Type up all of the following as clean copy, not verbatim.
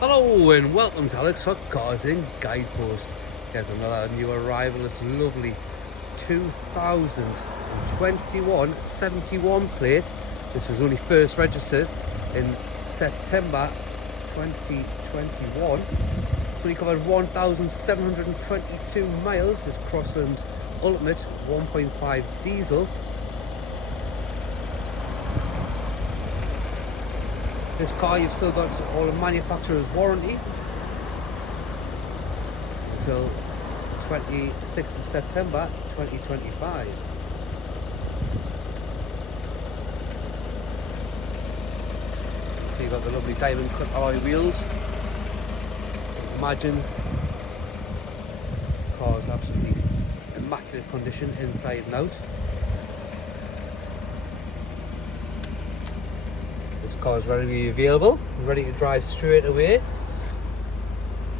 Hello and welcome to Alex Hot Cars in Guidepost. Here's another new arrival, this lovely 2021 71 plate. This was only first registered in September 2021. It's only covered 1,722 miles. This Crossland Ultimate 1.5 diesel. This car, you've still got all the manufacturer's warranty until 26th of September 2025. So you've got the lovely diamond cut alloy wheels. So you can imagine the car's absolutely immaculate condition inside and out. This car is readily available, ready to drive straight away.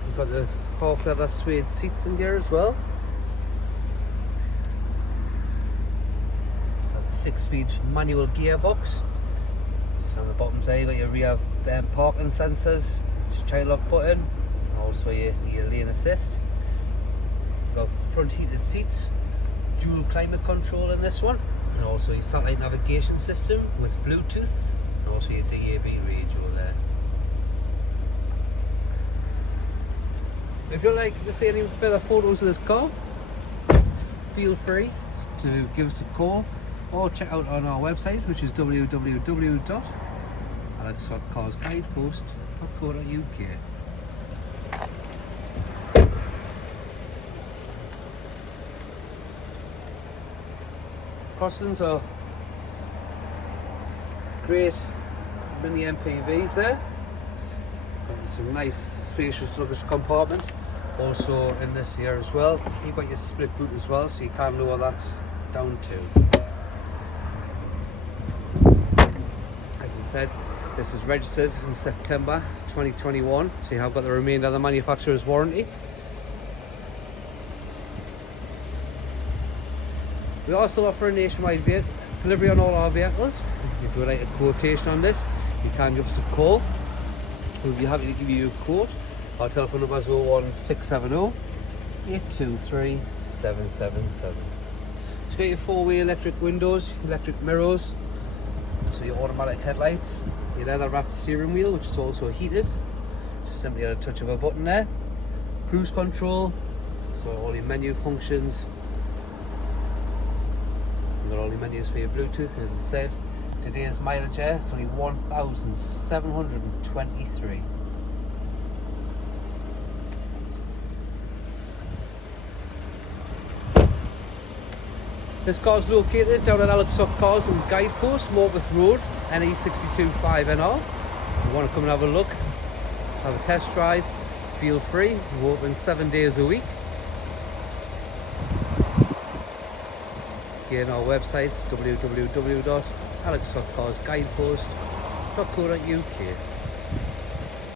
We've got the half leather suede seats in here as well. Got a 6-speed manual gearbox. Just on the bottom there, you've got your rear parking sensors, your child lock button, and also your lane assist. You've got front heated seats, dual climate control in this one, and also your satellite navigation system with Bluetooth. Also your DAB radio there. If you'd like to see any further photos of this car, feel free to give us a call or check out on our website, which is www.alexhotcarsguidepost.co.uk. Crosslands are great mini MPVs there. Got some nice spacious luggage compartment. Also in this here as well, you've got your split boot as well, so you can lower that down too. As I said, this was registered in September 2021, so you have got the remainder of the manufacturer's warranty. We are still offering nationwide delivery on all our vehicles. If you would like a quotation on this, you can give us a call. We'll be happy to give you a quote. Our telephone number is 01670 823 777. It's got your 4-way electric windows, electric mirrors, so your automatic headlights, your leather wrapped steering wheel, which is also heated, just simply at a touch of a button there. Cruise control, so all your menu functions. You've got all your menus for your Bluetooth, and as I said, today's mileage here, it's only 1,723. This car is located down at Alex Hot Cars and Guidepost, Morpeth Road, NE625NR. If you want to come and have a look, have a test drive, feel free. We're open 7 days a week. Again, our website is www.alexhotcarsguidepost.co.uk.